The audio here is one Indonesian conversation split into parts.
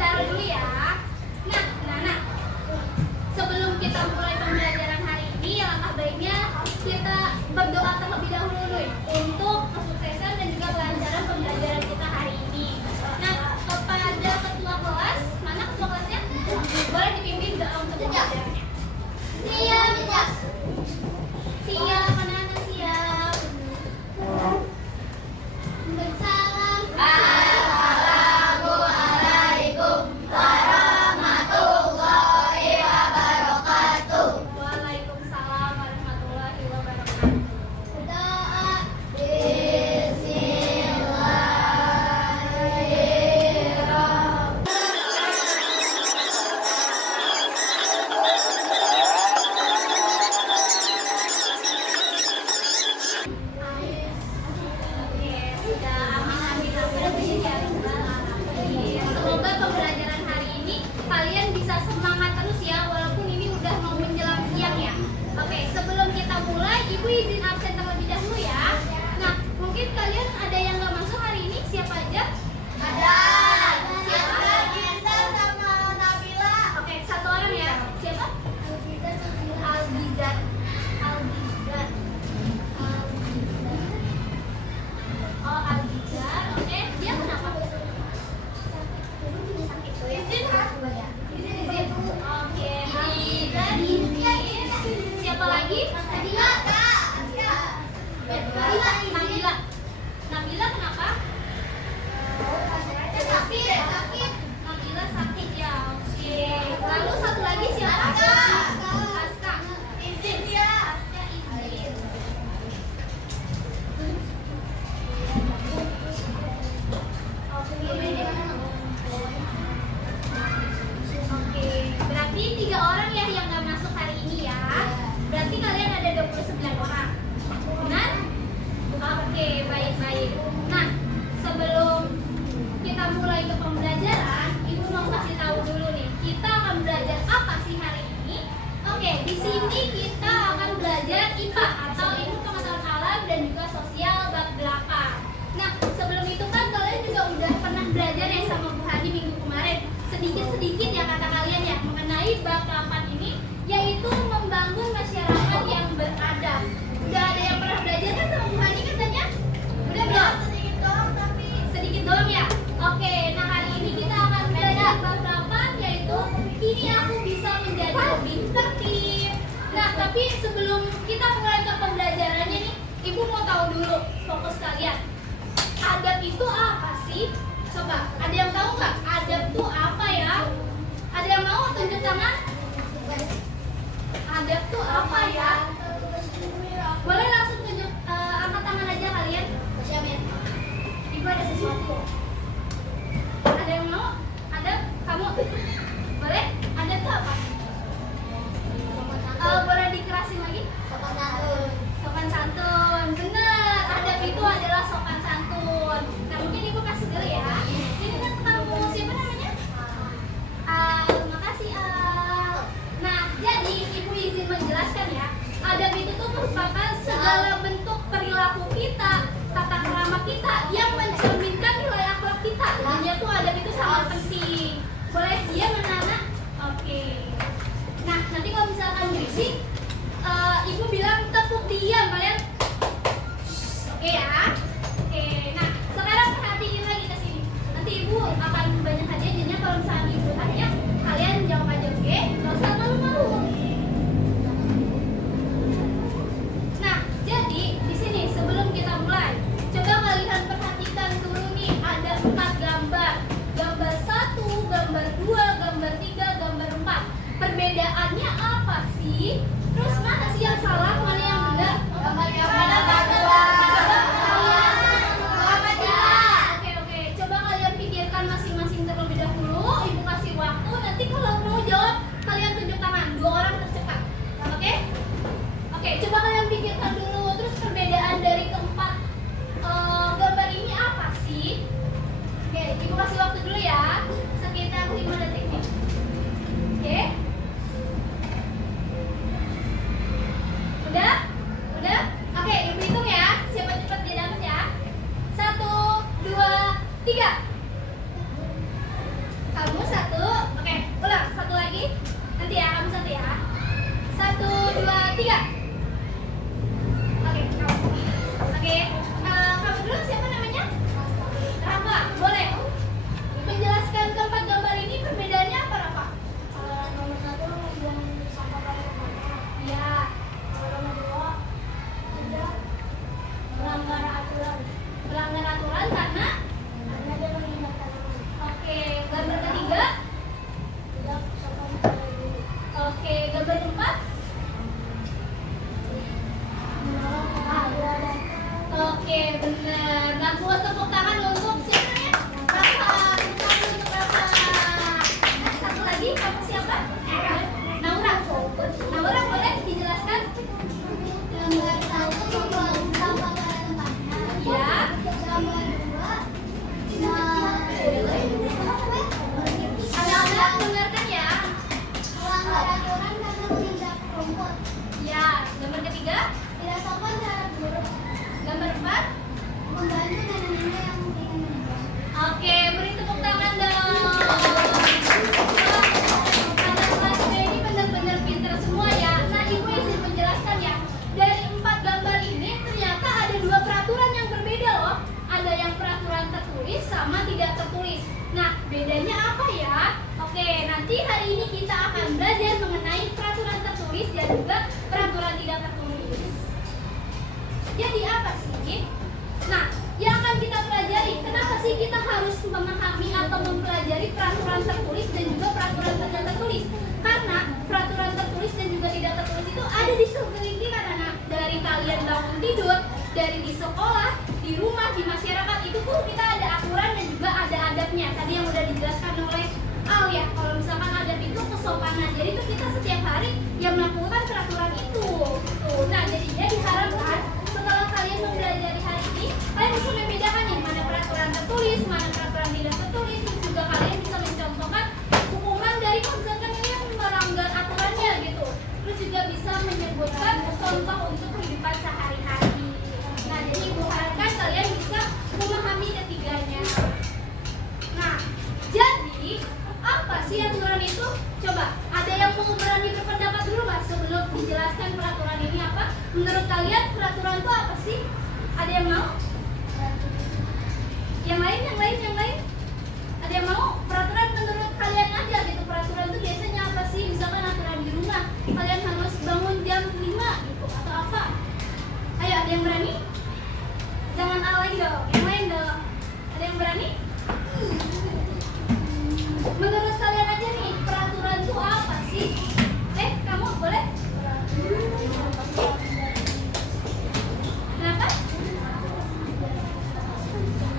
Taruh dulu ya. Nah, sebelum kita mulai pembelajaran hari ini, langkah baiknya kita berdoa terlebih dahulu nih untuk kesuksesan dan juga kelancaran pembelajaran kita hari ini. Nah, kepada ketua kelas, mana ketua kelasnya? Boleh dipimpin doa untuk pembelajarannya. Siap. Siap, anak-anak siap. Bersalam. Assalamualaikum warahmatullahi wabarakatuh. Waalaikumsalam warahmatullahi wabarakatuh. Doa. Semoga pembelajaran hari ini kalian bisa semangat terus ya, walaupun ini udah mau menjelang siang ya. Oke, sebelum kita mulai, Ibu izin absen terlebih dahulu ya. Nah, mungkin kalian ada yang nggak masuk hari ini, siapa aja? Ada. Siapa? Gita sama Nabila. Oke, satu orang ya. Siapa? Albizar. Oh, Albizar. Oke, dia kenapa? Izin. Oke, Albizar izin. Siapa lagi? Nabila kenapa? Sakit. Nabila sakit ya. Oke. Lalu satu lagi siapa? Aska. Izin ya. Aska izin. Oke, berarti 3 orang ya yang nggak masuk hari ini ya. Berarti kalian ada 29 orang. Benar? Oke, baik. Nah, sebelum kita mulai ke pembelajaran, Ibu mau kasih tahu dulu nih, kita akan belajar apa sih hari ini? Oke, di sini kita akan belajar IPA atau Ilmu Pengetahuan Alam dan juga Sosial bab 8. Nah, sebelum itu kan kalian juga udah pernah belajar ya sama Bu Hadi minggu kemarin. Sedikit-sedikit ya kata kalian ya mengenai bab 8 ini, yaitu membangun masyarakat yang beradab. Udah ada yang pernah belajar kan sama Bu Hadi katanya? Udah belum? Sedikit doang ya? Oke, nah hari ini kita akan belajar bab 8, yaitu ini aku bisa menjadi lebih tertib. Nah, tapi sebelum kita mulai ke pembelajarannya nih, Ibu mau tahu dulu fokus kalian. Adab itu apa sih? Coba, ada yang tahu nggak? Adab itu apa ya? Ada yang mau tunjuk tangan? Adab itu apa ya? Boleh langsung tunjuk, angkat tangan aja kalian. Ibu ada sesuatu. Ada yang mau? Ada? Kamu? Boleh? Adab itu apa? Boleh dikerasin lagi? Sopan santun. Benar, adab itu adalah sopan santun. Nah, mungkin Ibu kasih dulu ya. Ini kan ketemu siapa namanya? Makasih Al. Nah, jadi Ibu izin menjelaskan ya. Adab itu tuh merupakan segala bentuk perilaku kita, tata krama kita yang mencerminkan nilai akhlak kita. Jadinya tuh adab itu sangat penting. Boleh diam anak-anak? Oke. Nah, nanti kalau misalkan berisik, Ibu bilang tepuk diam kalian. Oke ya. Oke. Nah, sekarang perhatiin lagi ke sini. Nanti Ibu akan banyak hadiah. Jadinya kalau misalnya Ibu tanya, kalian jawab aja, oke? Nggak usah malu-malu. Nah, jadi di sini sebelum kita mulai, coba kalian perhatikan dulu nih, ada 4 gambar. Gambar 1, gambar 2, gambar 3, gambar 4. Perbedaannya apa sih? Terus mana sih yang salah, mana yang benar? Oke. Coba kalian pikirkan masing-masing terlebih dahulu. Ibu kasih waktu. Nanti kalau mau jawab, kalian tunjuk tangan. 2 orang tercepat. Oke. Coba kalian pikirkan dulu. Terus perbedaan dari keempat gambar ini apa sih? Oke, Ibu kasih waktu dulu ya. Sekitar 5 detik nih. Oke. Berhenti ya, kamu satu ya. 1, 2, 3. Oke, kamu. Oke, kamu dulu siapa namanya? Rafa, boleh. Menjelaskan keempat gambar ini perbedaannya apa, Rafa? Nomor 1 yang sama kayak mana? Ya. Nomor 2 ada melanggar aturan. Melanggar aturan karena Dia menghindar tanaman. oke, gambar ketiga. Tidak sopan pada diri. Oke, gambar keempat. Menolong keadaan. Oke, benar. Nah, buat tepuk tangan untuk siapa ya? Rafa. Tepuk tangan untuk Rafa. Nah, satu lagi, kamu siapa? Naura. Naura, boleh dijelaskan? Gambar 1 membuang sampah pada tempatnya. Ya. Gambar 2 Anak-anak dengarkan ya. melanggar aturan karena menginjak rumput. Ya, gambar ketiga. Tidak sopan terhadap guru. Gambar empat. Membantu nenek-nenek yang ingin menjual. Oke, beri tepuk tangan dong. Anak kelasnya ini benar-benar pintar semua ya. Nah, ibu izin menjelaskan ya. Dari 4 gambar ini ternyata ada 2 peraturan yang berbeda loh. Ada yang peraturan tertulis sama tidak tertulis. Nah, bedanya apa ya? Oke, nanti hari ini kita akan belajar mengenai peraturan tertulis dan juga peraturan tidak tertulis. Jadi apa sih? Nah, yang akan kita pelajari, kenapa sih kita harus memahami atau mempelajari peraturan tertulis dan juga peraturan tidak tertulis? Karena peraturan tertulis dan juga tidak tertulis itu ada di sekeliling kita, anak. Dari kalian bangun tidur, dari di sekolah, di rumah, di masyarakat, itu pun kita ada aturan dan juga ada adabnya. Tadi yang udah dijelaskan oleh Al ya, kalau misalkan adab itu kesopanan. Jadi itu kita setiap hari yang melakukan peraturan itu. Tuh. Nah, jadinya diharapkan setelah kalian mempelajari hari ini, kalian bisa membedakan nih mana peraturan tertulis, mana peraturan tidak tertulis. Terus juga kalian bisa mencontohkan hukuman dari kalau misalkan ini yang melanggar aturannya gitu. Terus juga bisa menyebutkan contoh untuk kehidupan sehari-hari. Nah, jadi ibu harapkan kalian bisa memahami ketiganya. Nah, jadi apa sih aturan itu? Coba, ada yang mau berani berpendapat dulu nggak sebelum dijelaskan peraturan ini apa? Menurut kalian peraturan itu apa sih? Ada yang mau? Yang lain? Ada yang mau? Peraturan menurut kalian aja gitu. Peraturan itu biasanya apa sih? Misalkan aturan di rumah, kalian harus bangun jam 5 gitu atau apa? Ayo, ada yang berani? Jangan al lagi dong, yang lain dong. Ada yang berani? Menurut kalian aja nih, peraturan itu apa sih? Kamu boleh? Kenapa?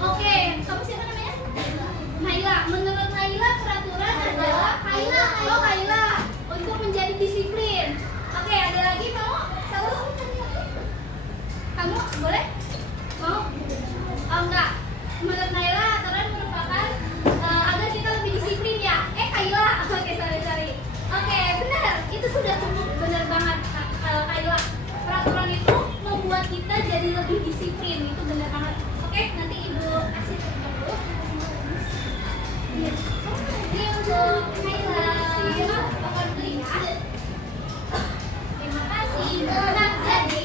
Oke, kamu siapa namanya? Naila. Menurut Naila, peraturan adalah Kaila untuk menjadi disiplin. Oke, ada lagi mau? Satu? Kamu boleh? Mau? Oh enggak. Menurut Naila, aturan merupakan agar kita lebih disiplin ya. Kaila. Oke, sorry. Oke, benar. Itu sudah cukup benar banget, Kaila. Peraturan itu membuat kita jadi lebih disiplin. Itu benar banget. Oke, nanti ibu kasih dulu. Ini untuk Kaila. Bakal beli ya. Terima kasih. Nah, jadi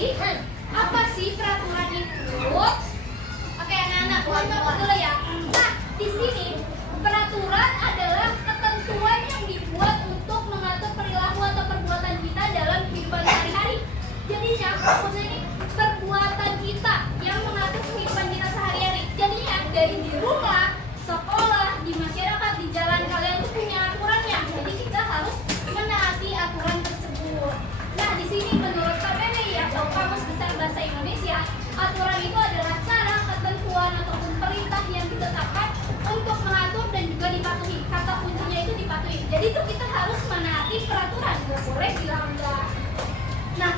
apa sih peraturan itu? Oke, anak-anak, fokus dulu ya. Nah, di sini peraturan adalah ketentuan yang dibuat untuk mengatur perilaku atau perbuatan kita dalam kehidupan sehari-hari. Jadinya, maksudnya ini perbuatan kita yang mengatur kehidupan kita sehari-hari. Jadinya dari di rumah, sekolah, di masyarakat, di jalan kalian tuh punya aturannya. Jadi kita harus menaati aturan tersebut. Nah, di sini menurut KBBI atau Kamus Besar Bahasa Indonesia, aturan itu adalah cara, ketentuan ataupun perintah yang ditetapkan untuk mengatur dan juga dipatuhi. Kata kuncinya itu dipatuhi. Jadi itu kita harus menaati peraturan, nggak boleh dilanggar. Nah,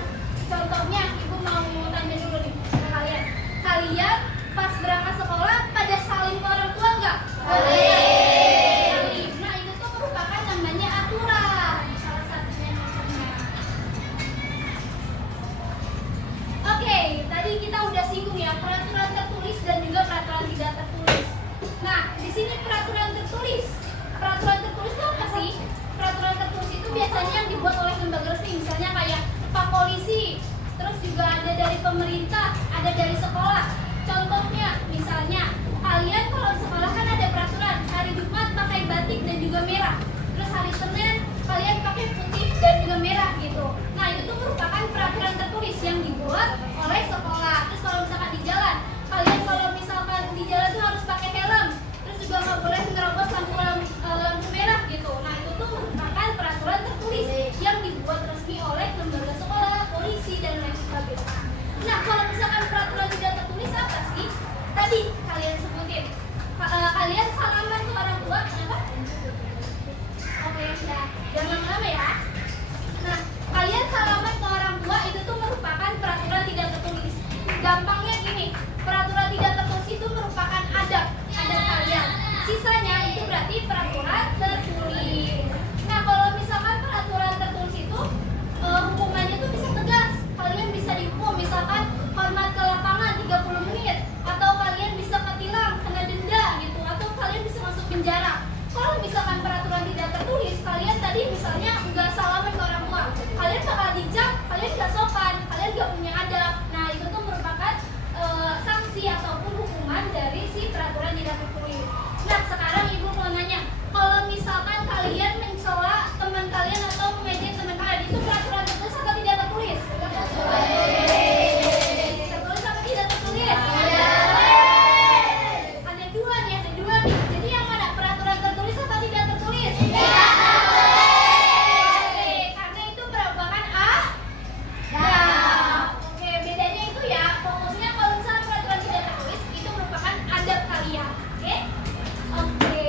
contohnya ibu mau tanya dulu nih ke kalian. Kalian pas berangkat sekolah pada salim ke orang tua nggak? Salim. Nah, itu tuh merupakan namanya aturan. Salah satunya contohnya. Oke, tadi kita udah singgung ya peraturan tertulis dan juga peraturan tidak tertulis. Nah, di sini peraturan tertulis peraturan tertulis itu apa sih? Peraturan tertulis itu biasanya yang dibuat oleh lembaga resmi, misalnya kayak Pak Polisi, terus juga ada dari pemerintah, ada dari sekolah. Contohnya, misalnya kalian kalau di sekolah kan ada peraturan hari Jumat pakai batik dan juga merah, terus hari Senin kalian pakai putih dan juga merah gitu. Nah itu tuh merupakan peraturan tertulis yang dibuat oleh sekolah. Terus kalau misalkan di jalan, kalian kalau misalkan di jalan tuh harus pakai helm, terus juga nggak boleh nerobos lampu merah gitu. Nah itu tuh merupakan peraturan tertulis yang dibuat resmi oleh lembaga sekolah, polisi dan lain sebagainya. Nah kalau misalkan peraturan tidak tertulis apa sih? Tadi kalian sebutin, kalian salaman ke orang tua, kenapa? Oke, ya, jangan lama-lama ya. Nah, kalian salaman ke orang tua itu tuh merupakan peraturan tidak tertulis. Gampangnya gini, peraturan tidak tertulis itu merupakan adab kalian. Sisanya itu berarti peraturan tertulis. Nah, kalau misalkan peraturan tertulis itu hukumannya tuh bisa tegas. Kalian bisa dihukum, misalkan hormat ke lapangan 30 menit, atau kalian bisa ketilang, kena denda gitu, atau kalian bisa masuk penjara. Kalau misalkan peraturan tidak tertulis, kalian tadi misalnya nggak salaman ke orang tua, kalian bakal dicap, kalian nggak sopan, kalian nggak punya adab. Nah itu tuh merupakan sanksi ataupun hukuman dari si peraturan tidak tertulis. Nah sekarang ibu mau nanya, kalau misalkan kalian mencela teman kalian atau mengejek teman kalian, itu peraturan tertulis atau tidak tertulis? Tertulis atau tidak tertulis? Ada dua nih. Jadi yang mana? Peraturan tertulis atau tidak tertulis? Oke, karena itu merupakan adab. Oke, bedanya itu ya, fokusnya kalau misalnya peraturan tidak tertulis itu merupakan adab kalian. Oke,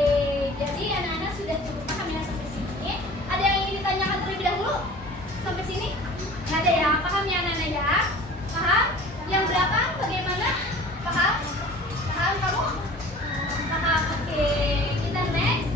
jadi anak-anak sudah cukup paham ya sampai sini. Ada yang ingin ditanyakan terlebih dahulu? Sampai sini? Nggak ada ya? Paham ya anak-anak ya? Paham? Yang belakang bagaimana? Paham? Paham kamu? Paham, oke. Kita next.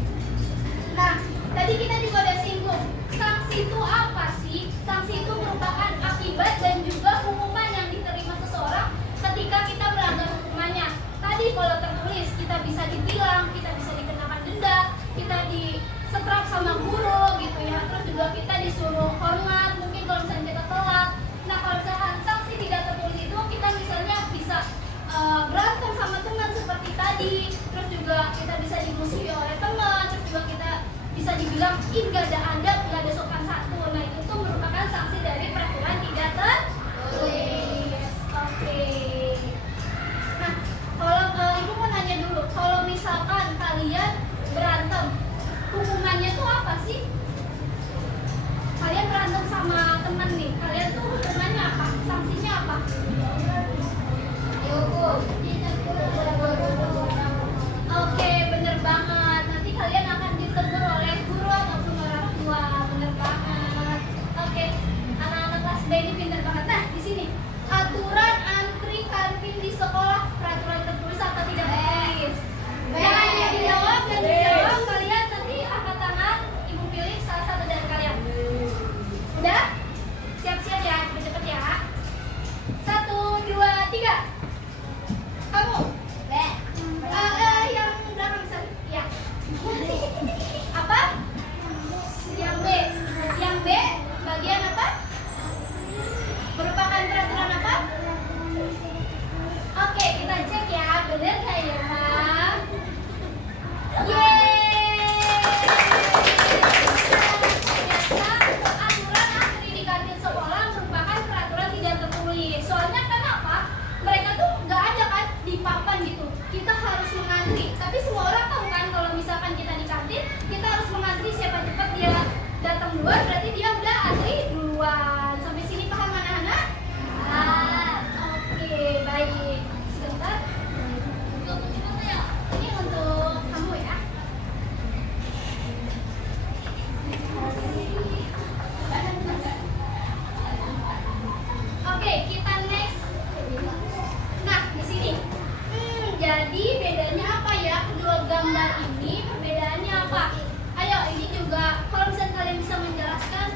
Nah, tadi kita juga udah singgung. Sanksi itu apa sih? Sanksi itu merupakan akibat dan juga hukuman yang diterima seseorang ketika kita melanggar hukumannya. Tadi kalau tertulis, kita bisa ditilang, kita bisa dikenakan denda, kita disetrap sama guru gitu ya. Terus juga kita disuruh hormat, mungkin kalau misalnya kita telat. Nah, kalau misalkan sanksi tidak tertulis itu, kita misalnya bisa berantem sama teman seperti tadi, terus juga kita bisa dimusuhi oleh teman, terus juga kita bisa dibilang ih gak ada adab, gak ada sopan santun. Nah itu tuh merupakan sanksi dari peraturan tidak tertulis. Oke. Nah kalau ibu mau nanya dulu, kalau misalkan kalian berantem, hukumannya tuh apa sih? Kalian berantem sama teman nih, kalian tuh hukumannya apa? Sanksinya apa? Oke, bener banget. Nanti kalian akan ditegur oleh guru ataupun orang tua. Bener banget. Oke, anak-anak kelas B ini pinter banget. Nah, di sini aturan antri kantin di sekolah, peraturan tertulis atau tidak tertulis? Yang hanya dijawab dan dijawab kalian nanti angkat tangan. Ibu pilih salah satu dari kalian. Udah? Siap-siap ya, cepet-cepet ya. 1, 2, 3. Kamu? B. Yang belakang bisa? Ya. Apa? Yang B. Yang B bagian apa? Merupakan peraturan apa? Oke, kita cek ya, bener nggak ya? Ternyata aturan antri di kantin sekolah merupakan peraturan tidak tertulis. Soalnya kenapa? Mereka tuh nggak ada kan di papan gitu. Kita harus mengantri. Tapi semua orang tahu kan kalau misalkan kita di kantin, kita harus mengantri, siapa cepat dia datang duluan, berarti dia udah antri duluan. Sampai sini paham anak-anak? Oke, baik. Sebentar. Ini untuk kamu ya. Oke, kita next. Nah, di sini. Jadi bedanya apa ya? Kedua gambar ini perbedaannya apa? Ayo, ini juga kalau misalnya kalian bisa menjelaskan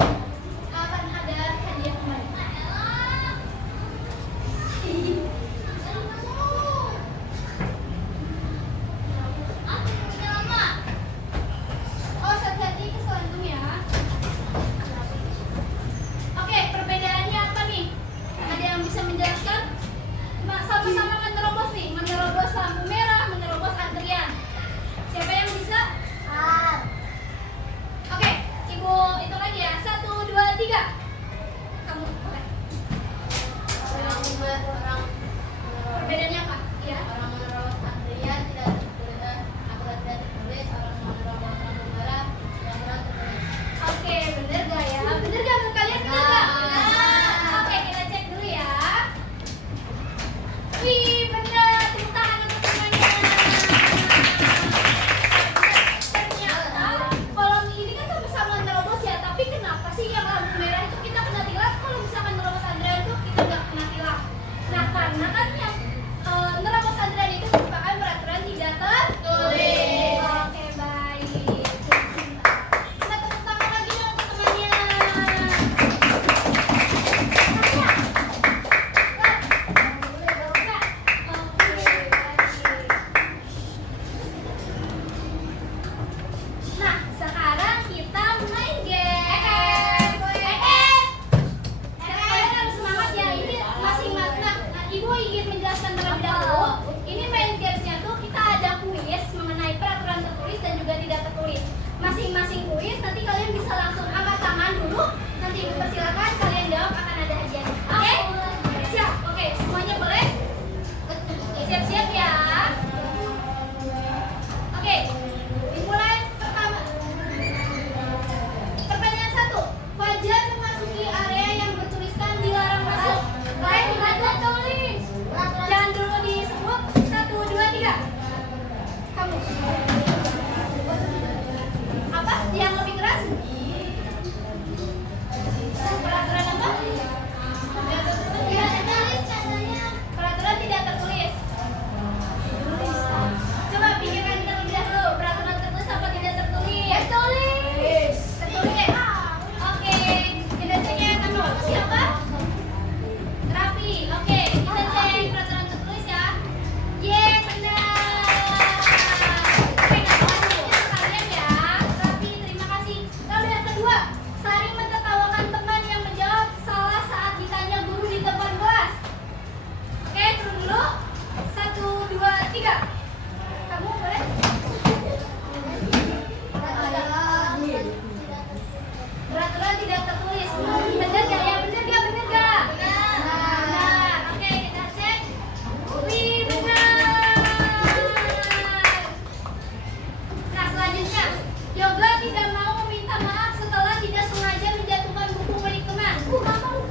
Yoga tidak mau meminta maaf setelah tidak sengaja menjatuhkan buku milik teman. Kamu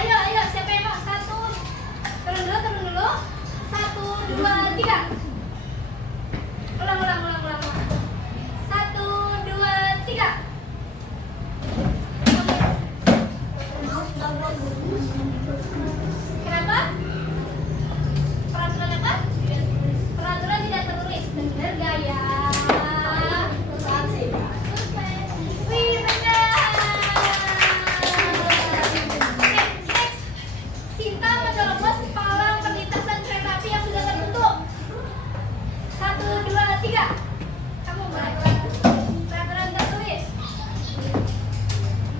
ayo, siapa yang mau? Turun dulu. 1, 2, 3. Ulang. 1, 2, 3. Kenapa? Peraturan apa? Peraturan tidak tertulis. Bener gak ya? Wih, benar. Next. Sinta menerobos palang perlintasan kereta api yang sudah tertutup. 1, 2, 3. Kamu mulai. Peraturan tertulis.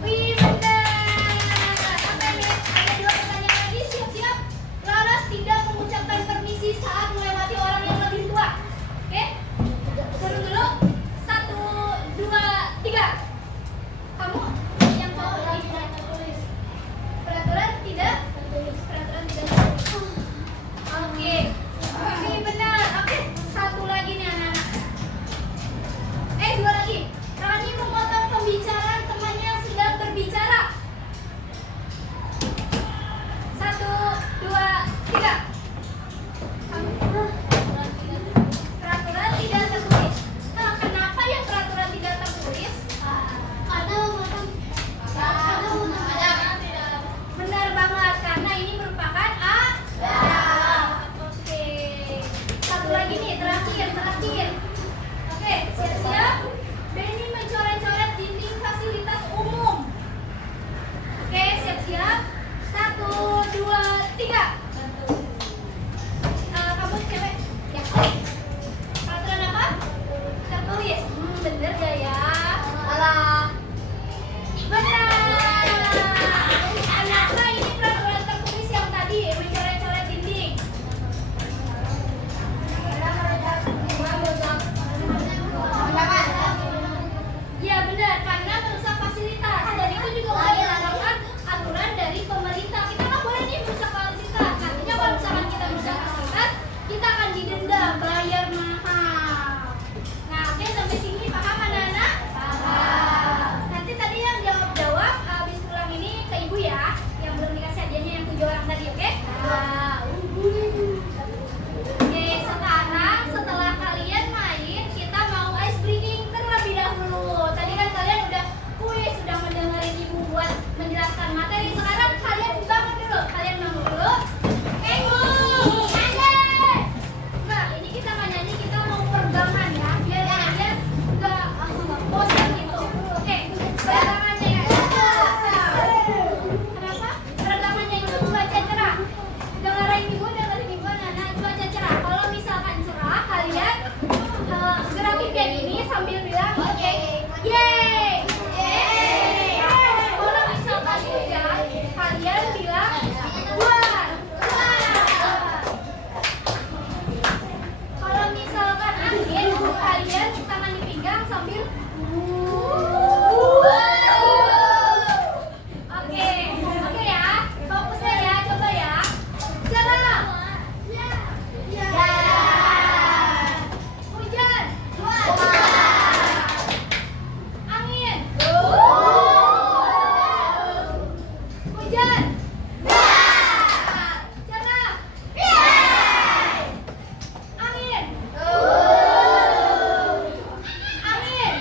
Wih, benar. Apa nih? Ada 2 pertanyaan lagi. Siap-siap. Laras tidak mengucapkan permisi saat melewati orang yang lebih tua. Oke? Turun dulu. 1, 2, 3. Kamu yang mau lagi? Peraturan tidak tertulis. Oke. Wih, benar. Oke. 1 lagi nih anak-anak. 2 lagi. Rani memotong pembicaraan temannya yang sedang berbicara. 1, 2, 3. Peraturan tidak tertulis. Nah, kenapa yang peraturan tidak tertulis? Benar banget, karena ini merupakan adab. Oke. 1 lagi nih, terakhir. Oke, siap-siap. Benny mencoret-coret dinding fasilitas umum. Oke, siap-siap. 1, 2, 3. Kamu cewek? Ya. Peraturan apa? Tertulis. Bener gak ya? Alah. Benar. Kenapa ini peraturan tertulis yang tadi mencoret-coret dinding? Ya benar, karena merusak fasilitas. Dan itu juga udah merupakan aturan dari pemerintah. Kita nggak boleh nih merusak fasilitas. Artinya kalau misalkan kita merusak fasilitas, kita akan didenda, bayar mahal. Nah, oke, sampai sini paham anak-anak? Paham. Nanti tadi yang jawab habis pulang ini ke ibu ya, yang belum dikasih hadiahnya yang 7 orang tadi, oke? Oke, sekarang setelah kalian main, kita mau ice breaking terlebih dahulu. Tadi kan kalian udah kuis, sudah mendengarin ibu buat menjelaskan materi. Sekarang kalian bangun dulu. Nah, ini kita nggak nyanyi, kita mau pegangan ya, biar kalian nggak bosan gitu. Oke, pegangannya ya. Kenapa? Pegangannya itu cuaca cerah. Dengerin ibu anak-anak, cuaca cerah. Kalau misalkan cerah, kalian gerakin kayak gini sambil bilang oke, yeay. Kalau misalkan hujan, kalian bilang buat. Kalau misalkan angin, kalian tangan di pinggang sambil Oke ya, fokusnya ya, coba ya. Cerah. Hujan. Angin. Hujan. Cerah. Angin. Angin.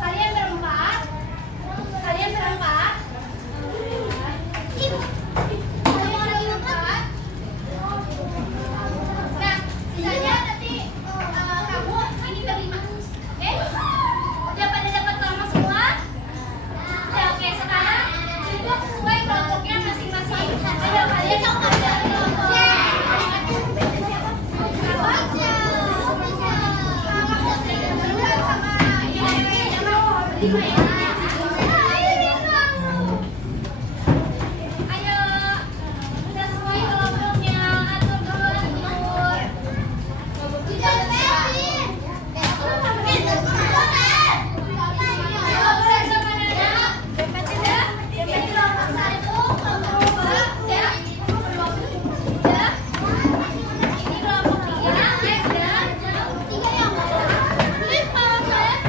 Kalian berempat. Kalian berempat. Nah, sisanya nanti kamu ini berlima. Oke? Udah pada dapat nama semua? Ya, oke, sekarang duduk sesuai kelompoknya masing-masing. Ayo kalian coba dari kelompok. Ayo, sesuai kelompoknya, atur dulu atur. Ayo, bersama Nana. Udah? Ini kelompok 1, kelompok 2, ya. Ya. Ini kelompok 3, ya sudah. Ini kelompok saya.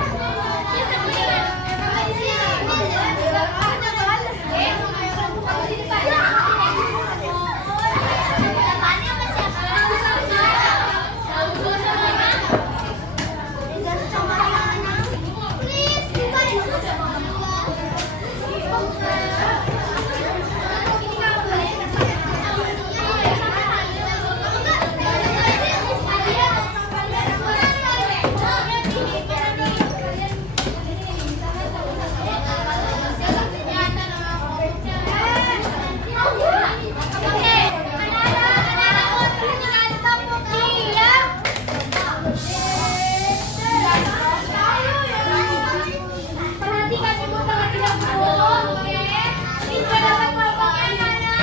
Perhatikan ibu terlebih dahulu, oke? Ini sudah dapat kelompoknya, Nana.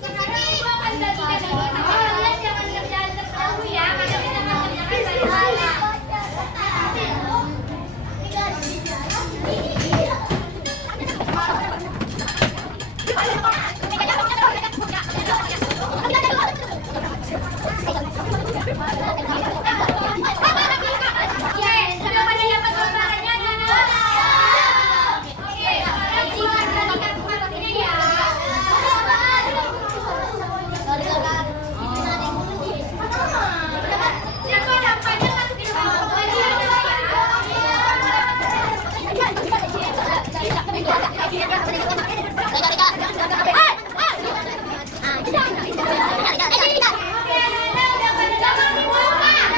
Sekarang ibu akan bagikan ini, tapi kalian jangan kerjaan terdahulu ya, karena kita akan kerjakan bareng-bareng. Oke, sudah pada dapat gambarannya, Nana? Oke, sekarang silakan perhatikan kelompoknya ya. Jangan sampainya masukin kelompok lagi ya, Nana ya. Oke, Nana udah pada dapat semua.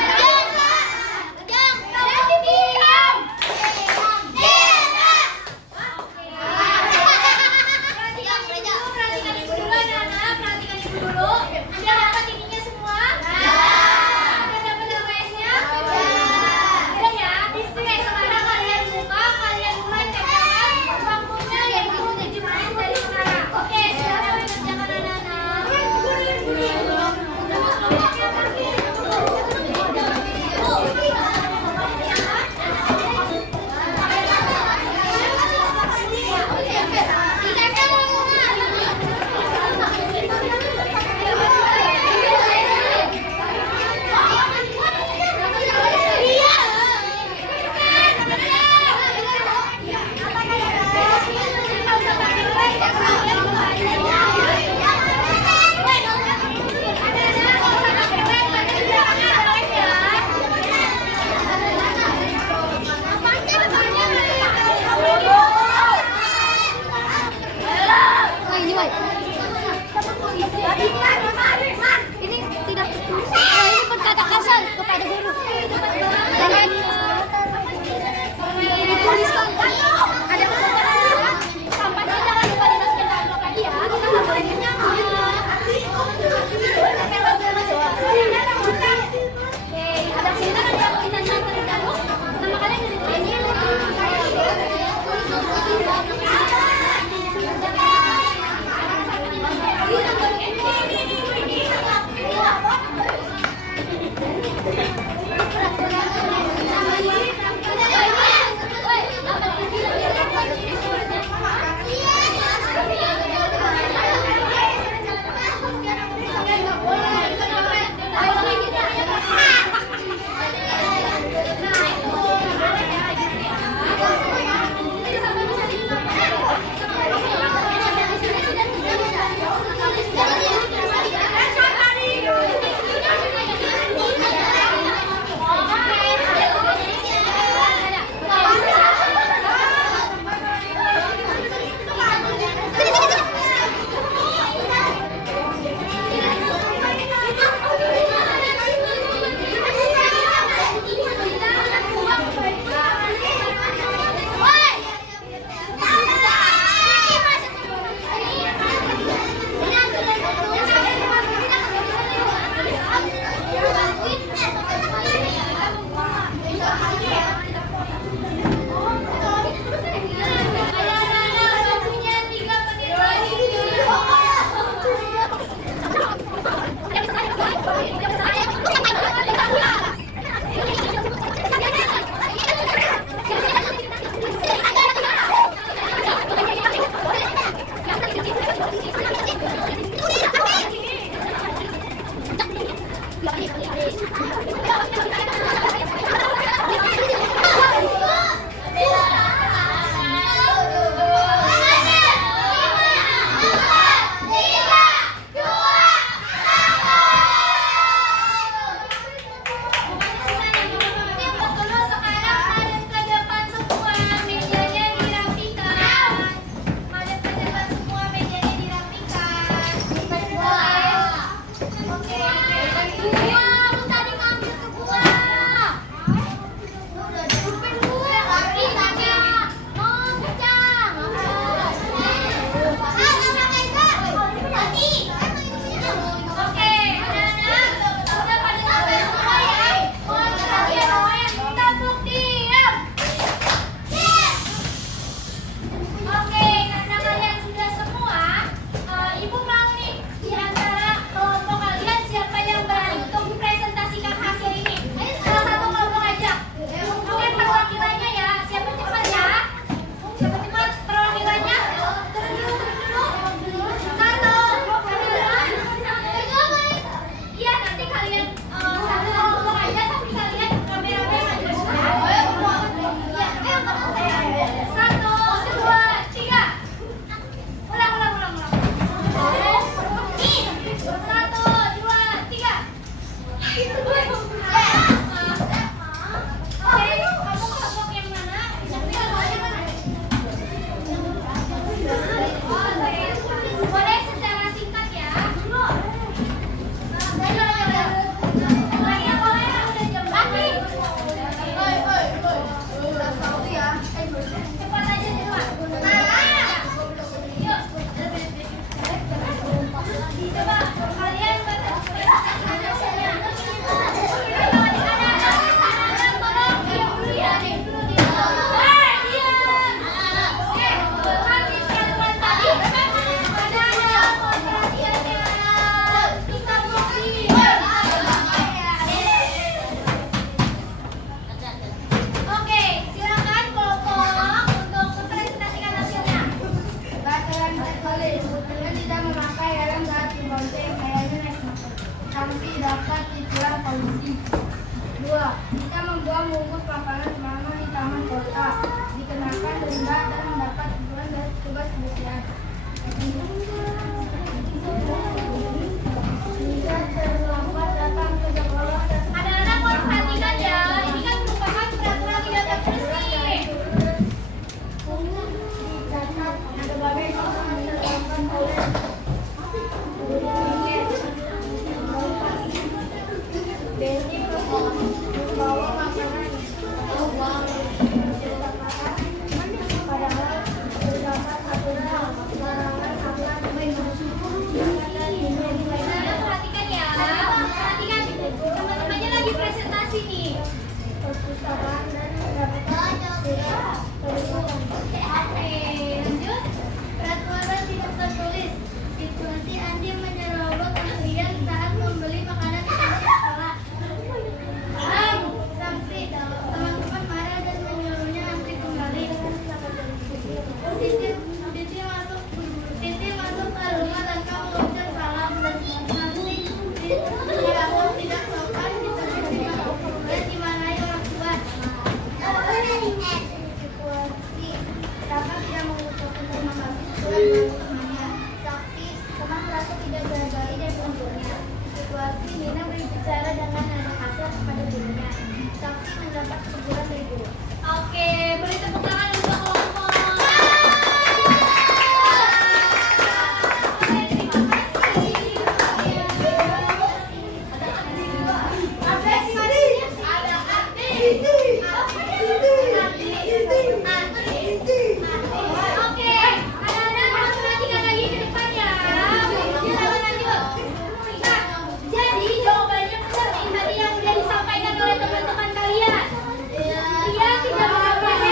mengumpul makanan semalam di taman kota, dikenakan denda dan mendapat teguran dari petugas kebersihan. Jika terlambat datang ke sekolah dan Anak-anak mohon perhatikan ya, ini kan merupakan peraturan tidak resmi. dicatat sebagai orang yang dilakukan oleh Beni membawa makanan uang padahal terdapat aturan larangan akan Anak-anak perhatikan ya, perhatikan teman-temannya lagi presentasi nih. perpustakaan dan mendapatkan surat peringatan. Oke, lanjut. Peraturan tidak tertulis. Situasi Andi menyerobot antrian saat membeli makanan di kantin sekolah. Sanksi, teman-teman marah dan menyuruhnya antri kembali. Titi masuk ke rumah tanpa mengucap salam. Sanksi, dianggap tidak sopan, ditulis dan dimarahi orang tua. Situasi, Raka tidak mengucapkan terima kasih sesuai dengan temannya. Saksi, teman merasa tidak dihargai dan mengunturnya. Situasi, Nina berbicara dengan nada kasar kepada gurunya. Saksi mendapat teguran dari guru. Oke, beri tepuk tangan untuk kelompok. Oke, terima kasih. Ada Oke, anak-anak harus perhatikan lagi ke depannya. Silakan lanjut. Nah, jadi jawabannya benar nih tadi yang udah disampaikan oleh teman-teman kalian. Dia tidak melakukan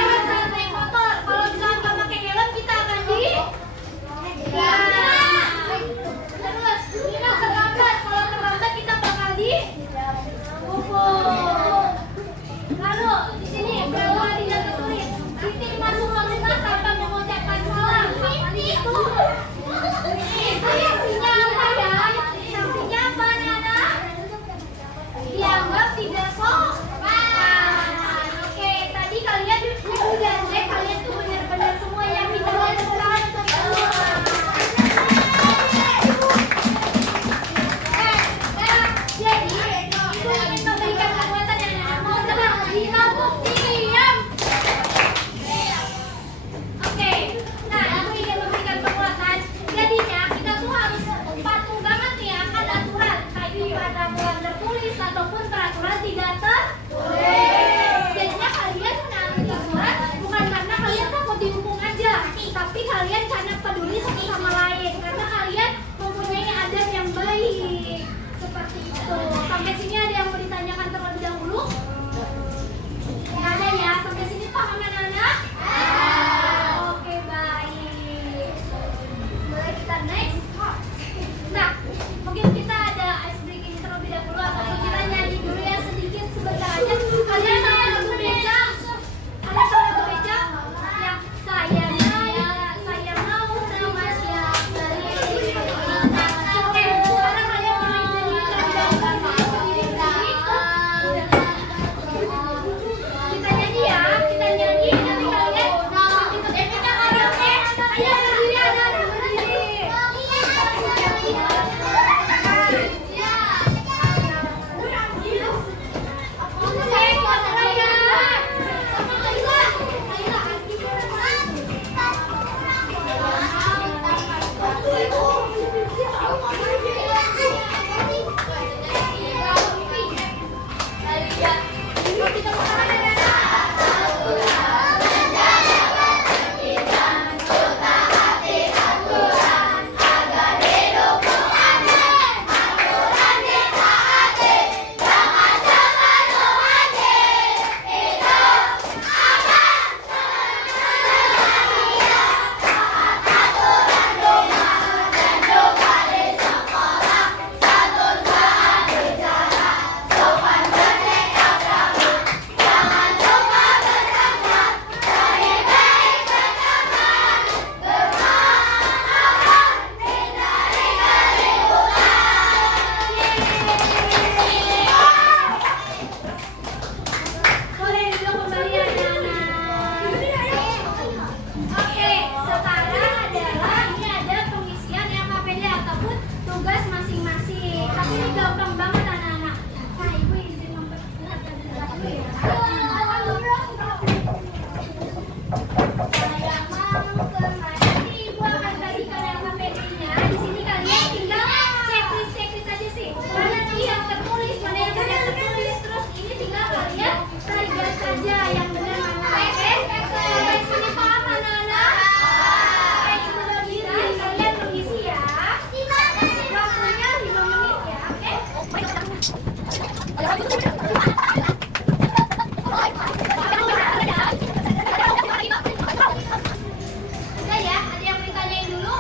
Enggak ya? Ada yang mau ditanyain dulu?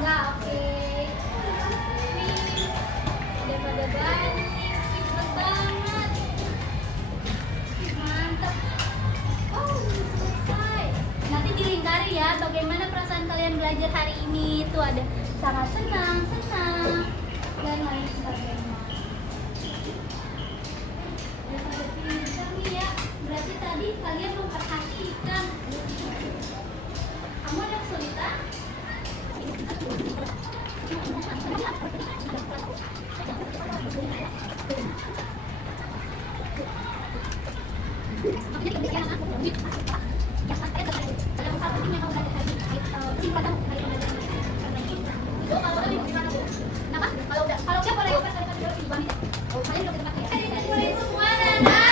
Enggak, oke. Nih, ada pada banyak, cepet banget. Mantap. Oh, udah selesai. Nanti dilingkari ya, bagaimana perasaan kalian belajar hari ini. Tuh ada sangat senang, dan lain sebagainya. Udah pada pintar nih ya. Berarti tadi kalian memperhatikan. Kamu ada kesulitan? Mulai semua, Nana.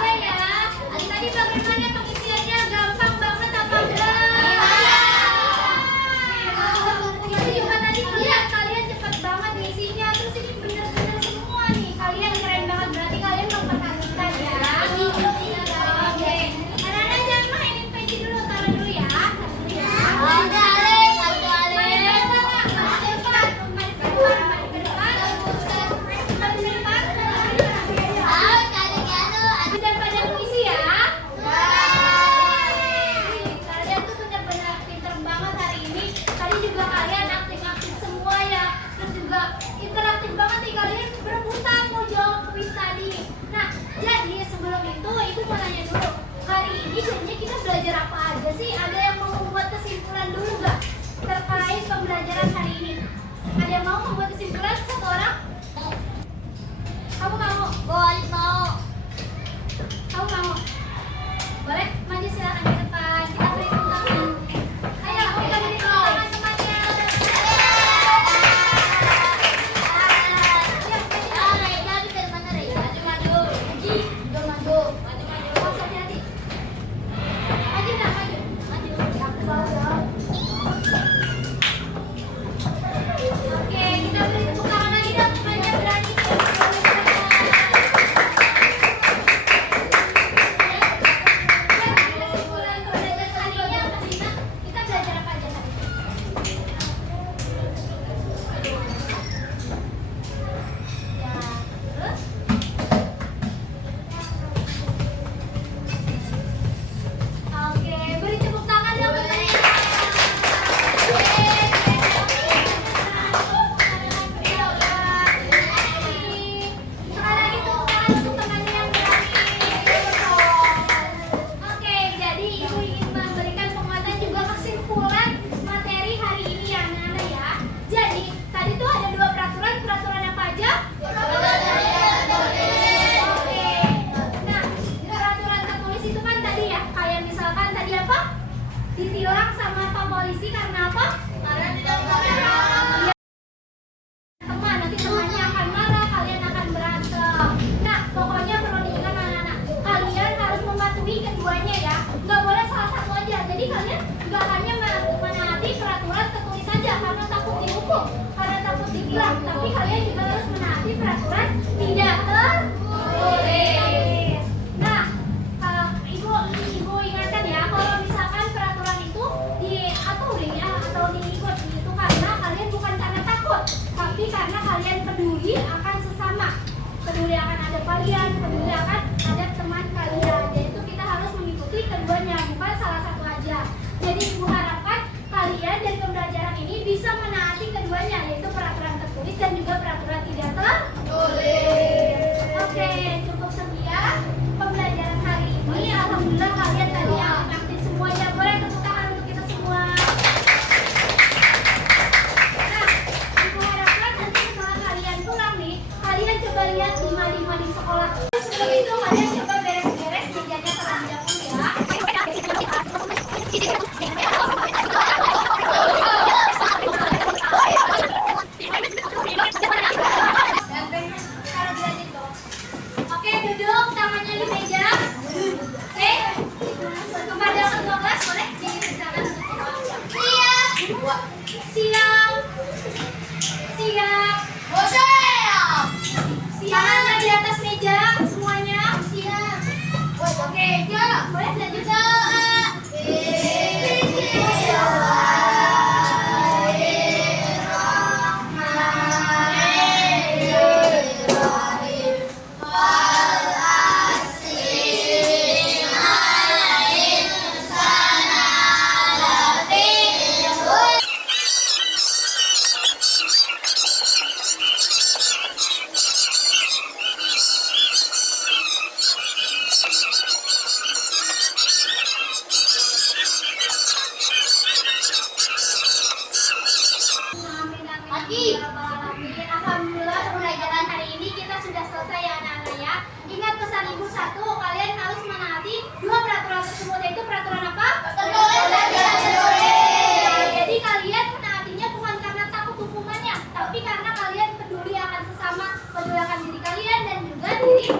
Iya ya. Tadi bagaimana pengisiannya? Gampang banget apa enggak? Itu juga tadi lihat kalian cepat banget ngisinya. Terus ini bener-bener semua nih. Kalian keren banget. Berarti kalian memperhatikan ya. Oke. Anak-anak jangan mainin peci dulu. Taruh dulu ya. Udah pada puisi ya? Kalian tuh benar-benar pinter banget hari ini. Tadi juga kalian aktif-aktif semua ya. Terus juga interaktif banget nih, kalian berebutan mau jawab kuis tadi. Nah, jadi sebelum itu ibu mau nanya dulu. Hari ini jadinya kita belajar apa aja sih? Ada yang mau membuat kesimpulan dulu nggak terkait pembelajaran hari ini? Ada yang mau membuat kesimpulan? Satu orang? Kamu mau? Kamu mau? Boleh? Maju silakan ke depan. Kita beri tepuk tangan. Ayo, kita beri tepuk tangan semuanya. Awas hati-hati. Maju nak, maju. Oke, kita beri tepuk tangan lagi dong semuanya berani. Kesimpulan pembelajaran hari ini apa sih, Nak? Kita belajar apa aja tadi? Ya, terus? Oke, beri tepuk tangan dong teman-teman. Sekali lagi tepuk tangan untuk temannya yang berani. Oke, jadi ibu ingin memberikan penguatan juga kesimpulan materi hari ini ya, anak-anak ya. Jadi tadi tuh ada dua peraturan apa aja? Oke. Nah, peraturan tertulis itu kan tadi ya, kayak misalkan tadi apa? Ditilang sama Pak Polisi karena apa? Karena tidak teman, nanti temannya akan marah, kalian akan berantem. Nah, pokoknya perlu diingat anak-anak, kalian harus mematuhi keduanya ya. Nggak boleh salah satu aja. Jadi kalian nggak hanya menaati peraturan tertulis saja karena takut dihukum, karena takut ditilang, tapi kalian juga harus menaati peraturan tidak tertulis. Nah, ibu ingatkan ya, kalau misalkan peraturan itu diaturin ya atau diikut itu karena kalian bukan karena takut, tapi karena kalian peduli akan sesama, peduli akan ada kalian, peduli akan ada teman kalian. Jadi itu kita harus mengikuti keduanya, bukan salah satu aja. Jadi ibu harapkan kalian dari pembelajaran ini bisa menaati keduanya, yaitu peraturan tertulis dan juga peraturan tidak tertulis. Oke, cukup sekian pembelajaran hari ini. Alhamdulillah kalian tadi aktif semuanya. Boleh tepuk tangan untuk kita semua. Nah, ibu harapkan nanti setelah kalian pulang nih, kalian coba lihat di mading-mading sekolah. Sebelum itu kalian coba beres-beres mejannya terlebih dahulu ya. Oke, duduk, tangannya di meja. Oke, kepada kedua kelas boleh dipersilakan untuk siap. Siap. Siap. Siap. Tangannya di atas meja. Jadi